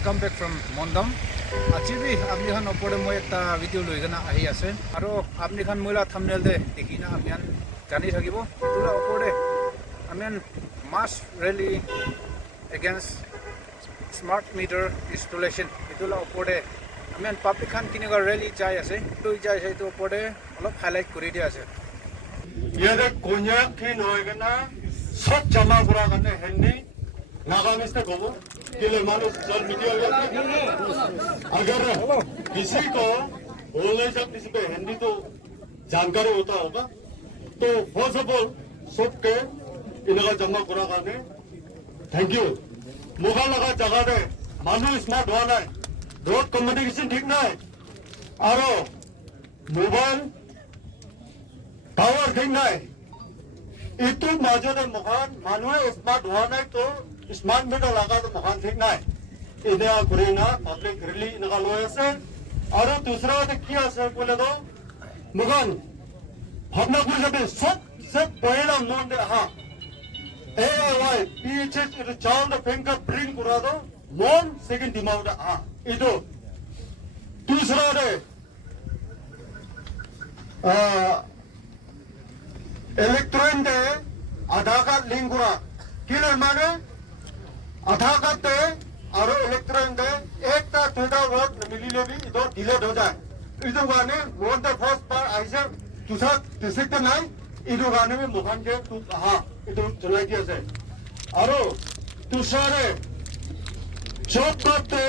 welcome back from Mondam. আজি भी আপনি খান ওপরে মই একটা ভিডিও লৈ গনা আহি আছে আৰু আপনি খান মইলা থাম্বনেল দে দেখি না আমিয়ান জানি থাকিব তুলা ওপরে আমিয়ান mass rally against smart meter installation এতুলা ওপরে আমিয়ান পাব্লিক খান কিনেগা রেলি যাই আছে তো যাই আছে তো ওপরে অলপ হাইলাইট কৰি দিয়া আছে ইয়াতে কোনিয়া কি নয় গনা সব জমা করা গনে হেন্নি नागामिस तक हो के लिए मानो सोशल मीडिया अगर किसी को बोलने से किसी को हिंदी तो जानकारी होता होगा तो फर्स्ट ऑफ ऑल सबके इनका जमा करा करने थैंक यू मुखा लगा जगह दे मानो स्मार्ट हुआ ना रोड कम्युनिकेशन ठीक ना है और मोबाइल टावर ठीक ना है इतु माजो दे मुखान मानो स्मार्ट हुआ ना तो स्मार्ट मीटर लगा तो मुखान ठीक ना है इधर कुरेना पब्लिक रिली निकालो ऐसे और दूसरा तो क्या सर बोले तो मुखान भावना कुछ जब सब पहला मोन दे हाँ AIY पीछे इधर चांद फिंगर प्रिंट करा दो मोन सेकंड दिमाग दे हाँ इधर दूसरा दे इलेक्ट्रॉन दे आधार कार्ड लिंक करा किधर माने आधार कार्ड दे और इलेक्ट्रॉन दे एक ता टोटल वोट मिली ले भी इधर डिलीट हो जाए इधर गाने वोट द फर्स्ट पार ऐसे दूसरा डिस्ट्रिक्ट नहीं इधर गाने में मुखान के तू हाँ इधर चलाई दिया से और दूसरा रे जॉब करते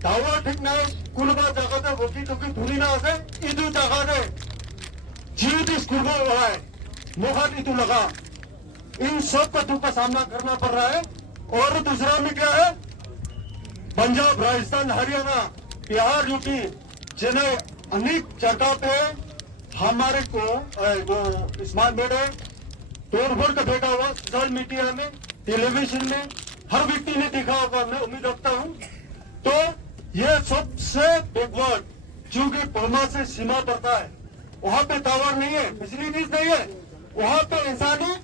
टावर ठीक नहीं कुल बात जगह दे वोकी तो की धुनी ना से इधर जगह दे जीवित स्कूल में हुआ है मुखान इधर लगा इन सब का तुम का सामना करना पड़ रहा है और दूसरा में क्या है पंजाब राजस्थान हरियाणा बिहार यूपी जिन्हें अनेक जगह पे हमारे को वो स्मार्ट मीटर तोड़ फोड़ का देखा हुआ सोशल मीडिया में टेलीविजन में हर व्यक्ति ने देखा होगा मैं उम्मीद रखता हूँ तो ये सबसे बैकवर्ड जो कि बर्मा से सीमा पड़ता है वहां पे टावर नहीं है फैसिलिटीज नहीं है वहां पे इंसानी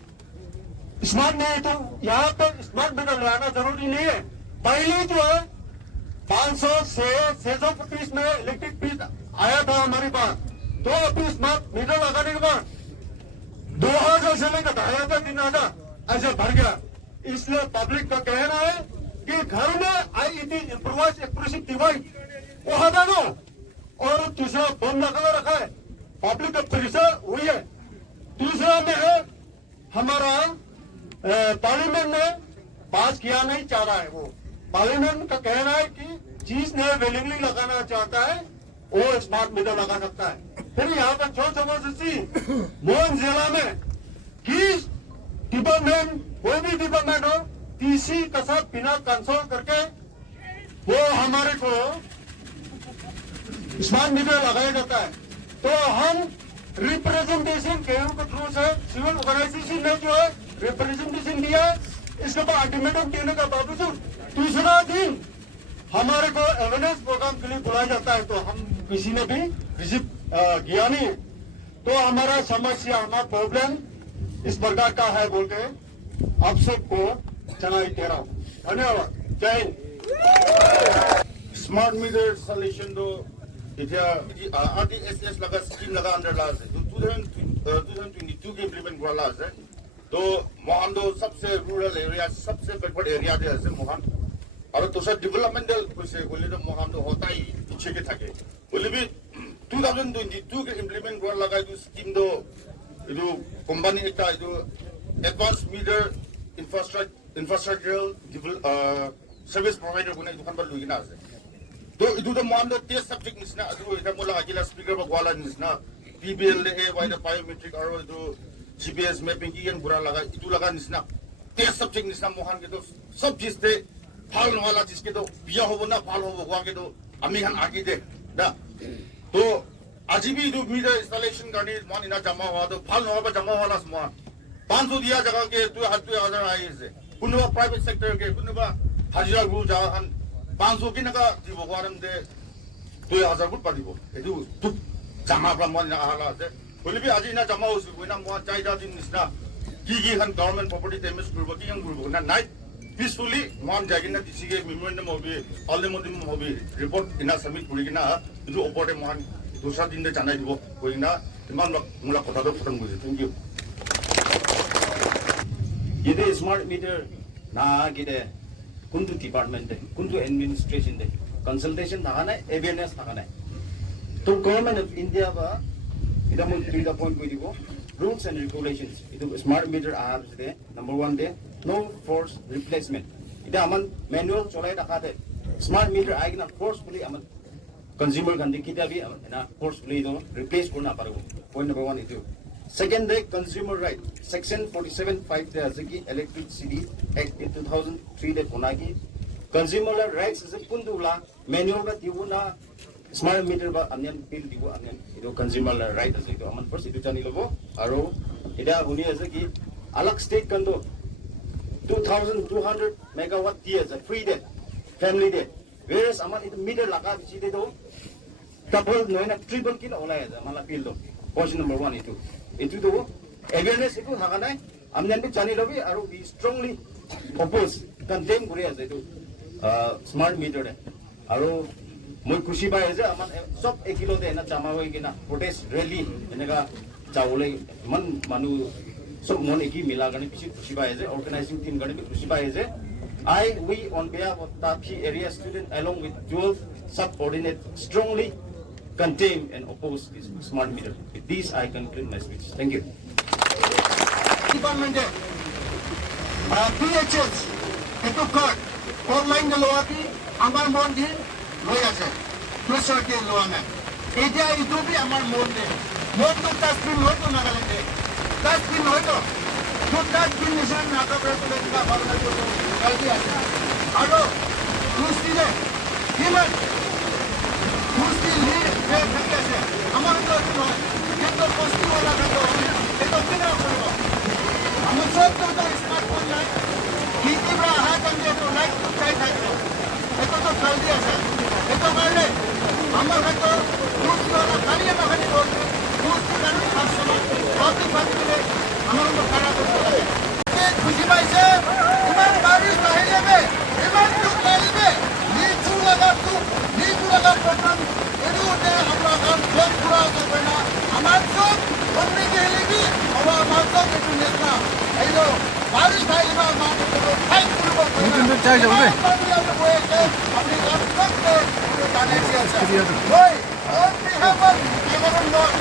स्मार्ट नहीं है तो यहाँ पे स्मार्ट मीटर लगाना जरूरी नहीं है पहले जो है 500 से 650 में इलेक्ट्रिक बिल आया था हमारे पास तो अभी स्मार्ट मीटर लगाने के बाद 2000 से लेकर 2000 ऐसे भर गया इसलिए पब्लिक का कहना है कि घर में IED इम्प्रोवाइज एक्सप्रेसिव डिवाइस वो हटा दो और दूसरा बम लगा रखा है पब्लिक का प्रेशर हुई है दूसरा में है हमारा पार्लियामेंट ने पास किया नहीं चाह रहा है वो पार्लियामेंट का कहना है कि चीज ने विलिंगली लगाना चाहता है वो स्मार्ट मीटर लगा सकता है फिर यहाँ पर छोट समझ मोहन जिला में किस डिपार्टमेंट कोई भी डिपार्टमेंट हो तीसरी का साथ बिना कंसल्ट करके वो हमारे को स्मार्ट मीटर लगाया जाता है तो हम रिप्रेजेंटेशन केयू के थ्रू से सिविल ऑर्गेनाइजेशन ने जो है रिप्रेजेंटेशन दिया इसके बाद अल्टीमेटम देने का बावजूद दूसरा दिन हमारे को अवेयरनेस प्रोग्राम के लिए बुलाया जाता है तो हम किसी ने भी विजिट किया नहीं तो हमारा समस्या हमारा प्रॉब्लम इस प्रकार का है बोल के आप सबको जनाई दे रहा हूँ धन्यवाद जय हिंद स्मार्ट मीटर इंस्टॉलेशन तो इतना RDSS लगा स्कीम लगा अंडर लास्ट है 2022 के इम्प्लीमेंट हुआ लास्ट है तो मोहन तो सबसे रूरल एरिया सबसे बैकवर्ड एरिया दे ऐसे मोहन और तो सर डेवलपमेंटल कुछ बोले तो मोहन तो होता ही पीछे के थके बोले भी 2022 के इम्प्लीमेंट हुआ लगा जो स्कीम तो जो कंपनी एक था जो advance meter infrastructural service provider को ना दुकान पर लुई ना है तो इधर तो मोहन तो टेस्ट सब्जेक्ट निस्ना जो इधर मोला अकेला स्पीकर पर ग्वाला निस्ना TBL ले वाई द बायोमेट्रिक और जो GPS मैपिंग की बुरा लगा इधर लगा निस्ना टेस्ट सब्जेक्ट निस्ना मोहन के तो सब चीज थे फाल वाला जिसके तो बिया हो ना फाल हो हुआ के तो अमी खान आगे दे ना तो आज भी जो मीटर इंस्टॉलेशन करने मोहन इना जमा हुआ तो फाल हुआ पर जमा वाला मोहन 500 दिया जगह के 2000 आई से कुनवा प्राइवेट सेक्टर के कुनवा हाजिरा ग्रुप जगह 500 की नका जीवो वारम दे 2000 गुट पादिबो एदु तुक जमा प्ला मोहन ना हाला से बोले भी आज इना जमा हो सुना मोहन चाहिदा दिन निस्ना की Khan government property damage group की यंग ग्रुप ना night peacefully man jagina tisige memorandum hobi parliament hobi report ina submit kurigina idu opore man dusra din de janai dibo koina iman mula kotha do photon buji. Thank you. Yede smart meter na gide kuntu department de kuntu administration de consultation thakana awareness thakana to government of India ba ida mo 3 point koi dibo rules and regulations idu smart meter apps de number 1 de no force replacement ida aman manual cholai rakha de smart meter aigna forcefully aman consumer gandi kita bi na forcefully do replace korna paru. Point number 1 idu. Second day, consumer right. Section 47(5) the Azaki Electricity Act in 2003 de Punagi. Consumer rights is a Pundula manual but you na smart meter ba onion bill dibu onion. Ido consumer right as ito aman first ito chani logo. Aro ida huni Azaki alak state kando 2,200 megawatt tiers a free day family day. Whereas aman ito meter laka bichi de do double no na triple kin ola ya mala bill do. Portion number 1 itu. Itu tu awareness itu hakanai amnen bi chani lobi aru we strongly oppose condemn kuri ase itu smart meter de aru moi khushi bai je aman sob ekilo de na chama hoi kina protest rally enega chaule man manu sob mon eki mila gani bishi khushi bai je organizing team gani bi khushi bai je we on behalf of Tapi area student along with 12 subordinates strongly condemn and oppose this smart meter. With this, I conclude my speech. Thank you. Department PHS itu card online dalawati amar monde loya ase pressure ke loana edia itu bi amar monde to tasbin hoto nagalende tasbin hoto to tasbin nishan naga pressure ka bharna ko kaldi ase aro kusile himan kusile ke thakase amar to no keto posti wala ka to eto kina korbo amar sob to smartphone na kiti bra hat ande to like to chai thakse eto to kaldi ase eto karne amar to kusti wala kali na khani to kusti kan khasama topic bakile amar to khara korbo ke khushi paise iman barish bahile me iman tu kalibe ni chulaga program edu de amra kan blok pura korna amar to onni ke libi awa amar to etu netna aido barish bahile ma ma to khai kurbo কিন্তু চাই যাব রে apni kan tak de tane si asa hoy on behalf of everyone Lord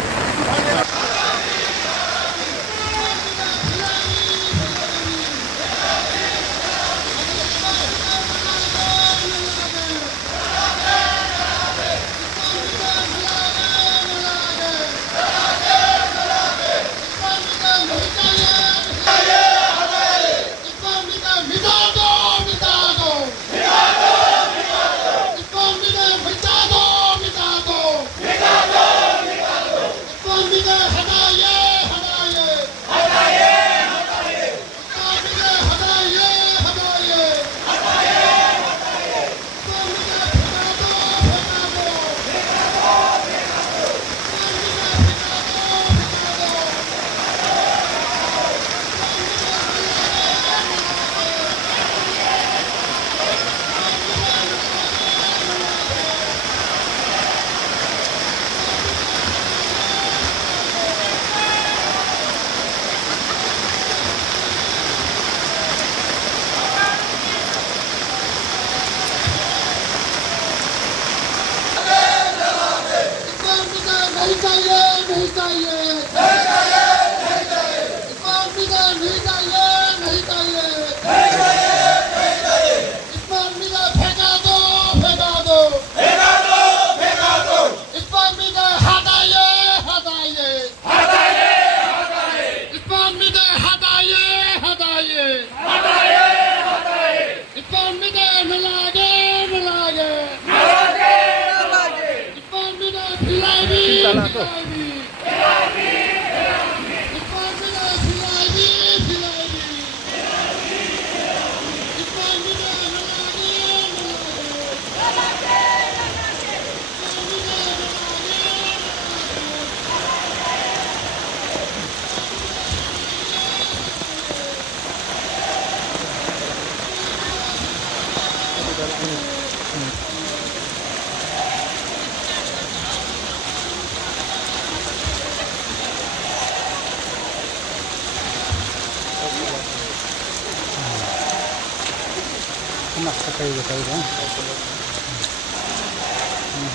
tayo ba?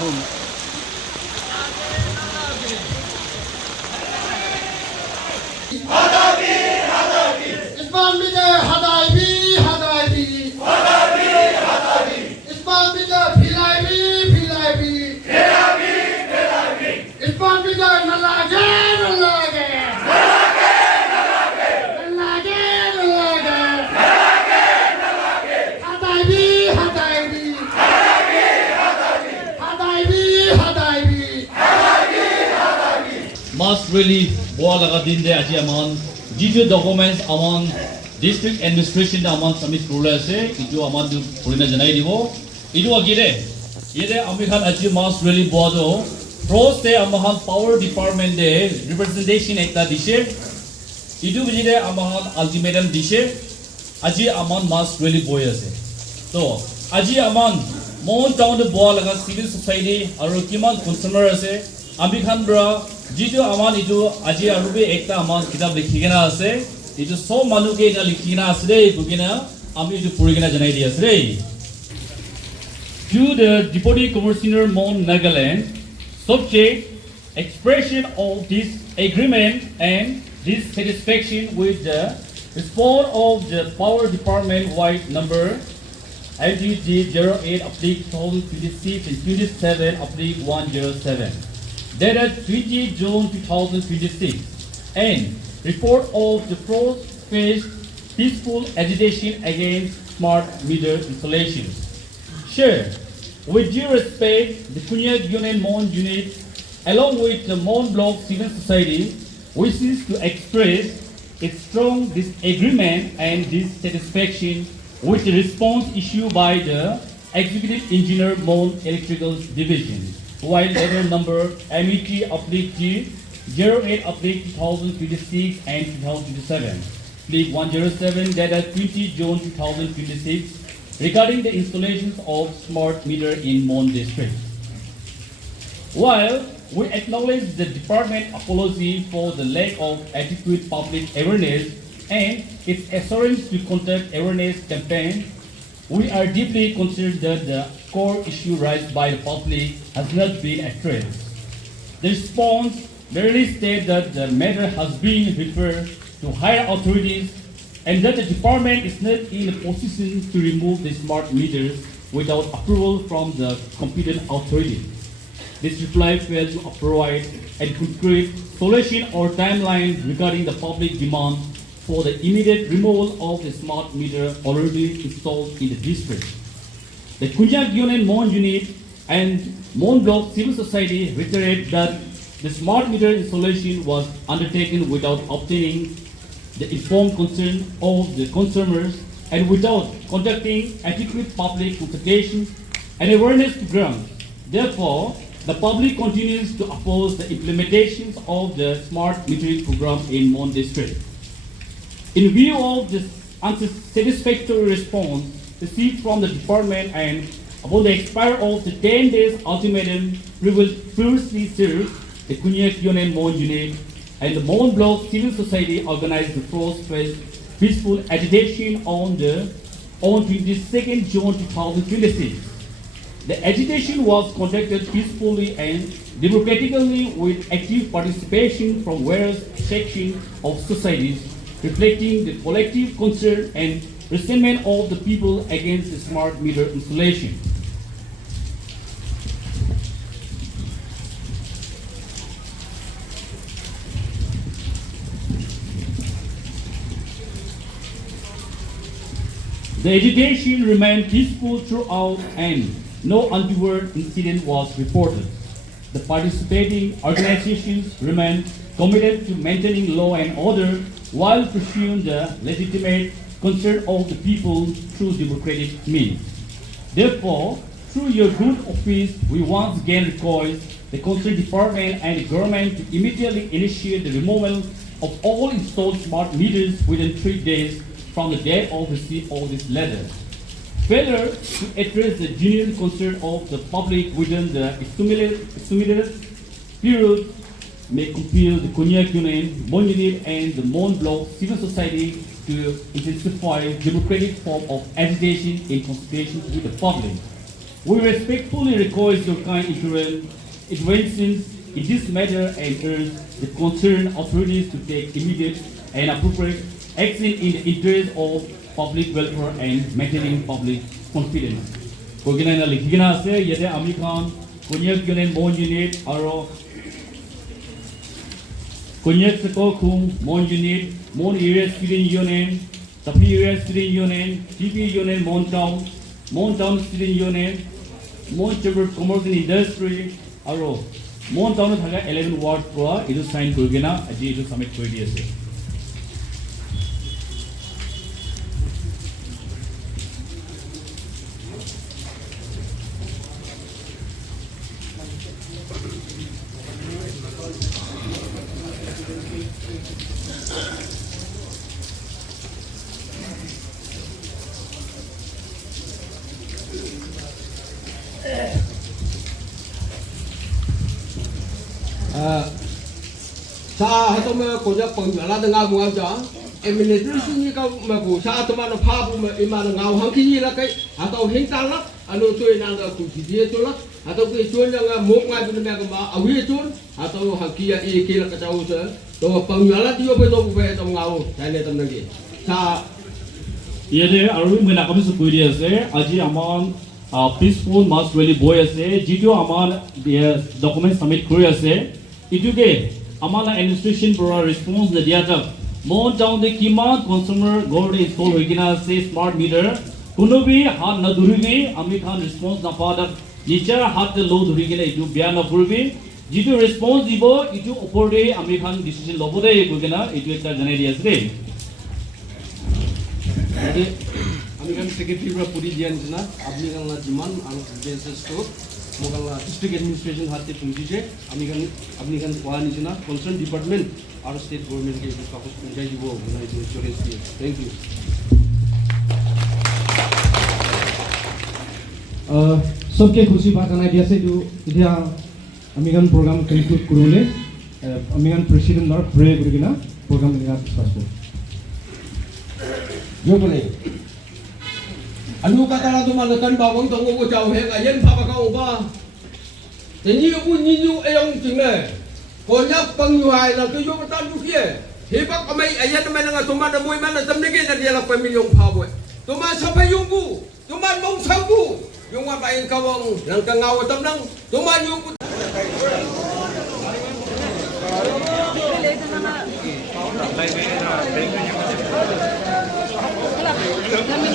Home. İsmail Bide Hadaybi Hadaybi İsmail Bide Filaybi Filaybi İsmail Bide Nalage Nalage Hadaybi Hadaybi Hadaybi Must really boa laga din de aji aman jitu documents aman district administration da aman submit kurule ase itu aman du purina janai dibo itu agire yede amikhan aji must really boa do pros te amahan power department de representation ekta dishe itu bijide amahan ultimatum dishe aji aman must really boy ase to aji aman mon town de boa laga civil society aru kiman consumer ase amikhan bra jitu aman itu aji arube ekta aman kitab likhigena ase itu so manuke eta likhigena ase bugina ami itu purigena janai di ase to the deputy commissioner Mon Nagaland subject expression of this agreement and dissatisfaction with the response of the power department wide number LGG 08/2026 and 27/107 dated 20 June 2026 and report of the pros-faced peaceful agitation against smart meter installations. Sure, with due respect, the Kunyak Union Mon unit along with the Mon Block Civil Society wishes to express its strong disagreement and dissatisfaction with the response issued by the Executive Engineer Mon Electrical Division. While letter number MET/G 08/2026 and 2027, League 107 dated 20 June 2026 regarding the installations of smart meter in Mon district. While we acknowledge the department apology for the lack of adequate public awareness and its assurance to conduct awareness campaign, we are deeply concerned that the core issue raised by the public has not been addressed. The response merely states that the matter has been referred to higher authorities and that the department is not in a position to remove the smart meters without approval from the competent authority. This reply fails to provide a concrete solution or timeline regarding the public demand for the immediate removal of the smart meter already installed in the district. The Kunjak Union Mon unit and Mon Block Civil Society reiterate that the smart meter installation was undertaken without obtaining the informed consent of the consumers and without conducting adequate public consultations and awareness programs. Therefore, the public continues to oppose the implementation of the smart metering program in Mon district. In view of this unsatisfactory response received from the department and upon the expire of the 10 days ultimatum, we will furiously serve the Kunyak Union Mon unit and the Mon Block Civil Society organized the first peaceful agitation on 22nd June 2026. The agitation was conducted peacefully and democratically with active participation from various sections of societies, reflecting the collective concern and resentment of the people against the smart meter installation. The agitation remained peaceful throughout and no untoward incident was reported. The participating organizations remain committed to maintaining law and order while pursuing the legitimate concern of the people through democratic means. Therefore, through your good office, we once again request the concerned department and the government to immediately initiate the removal of all installed smart meters within 3 days from the date of receipt of this letter. Failure to address the genuine concern of the public within the estimated period may compel the Kunyak Union, Mon Unit and the Mon Block Civil Society to intensify democratic form of agitation in consultation with the public. We respectfully request your kind interventions in this matter and urge the concerned authorities to take immediate and appropriate action in the interest of public welfare and maintaining public confidence. Kogina likhina ase yete ami khan konyak unit mon unit aro konyak seko khum mon unit mon area student union tapi area student union TP union mon town student union mon chamber commerce and industry aro mon town thaga 11 ward pro idu sign korigena aji idu submit kori di ase. sa hato me ko ja pang la da nga bu ja administration ni ka ma ku sa to ma no pha bu me ma na nga hang ki ni la kai hato hin ta la anu tu na ga ku ti dia tu la hato ku chuan nga mo nga bu me ka ma a wi chuan hato hang ki ya e ke la ka chau sa to pang la ti yo pe to bu pe to nga wo sai ne tam na ki sa yede aru me na kam su koi di ase aji amon peaceful mass rally boy ase jitu amon document submit kori ase ituke amala administration bora response na dia jak mon town de kima consumer gold install hoigina ase smart meter kuno bhi hat na dhuribi ami khan response na pada nichar hat lo dhurigina itu bya na purbi jitu response dibo itu opor de ami khan decision lobode koigina itu ekta janai di ase আমি kan secretary pra puri dian jina apni kan la jiman ang business to mogal la district administration hatte pungji je ami kan apni kan kwa ni jina concerned department और state government के इसका कुछ पंचायत वो insurance की thank you सबके खुशी बात करना दिया से जो इधर अमेरिकन प्रोग्राम कंक्लूड करूँगे अमेरिकन प्रेसिडेंट और प्रे करेंगे ना प्रोग्राम लेगा पासपोर्ट जो बोले anu kata la tu mana kan bawang tong wo chao he ga yen pha ba ka ba te ni ko ni ju e yong ching ne ko nya pang yu hai la tu yo ta du khie he ba ka mai ayen mai nga tu ma da moi ma na tam ni ke na dia la pa million pha bo tu ma sa pa yung bu tu ma mong sa bu yung wa ba in ka wong nang ka ngau tam nang tu ma yung bu Kami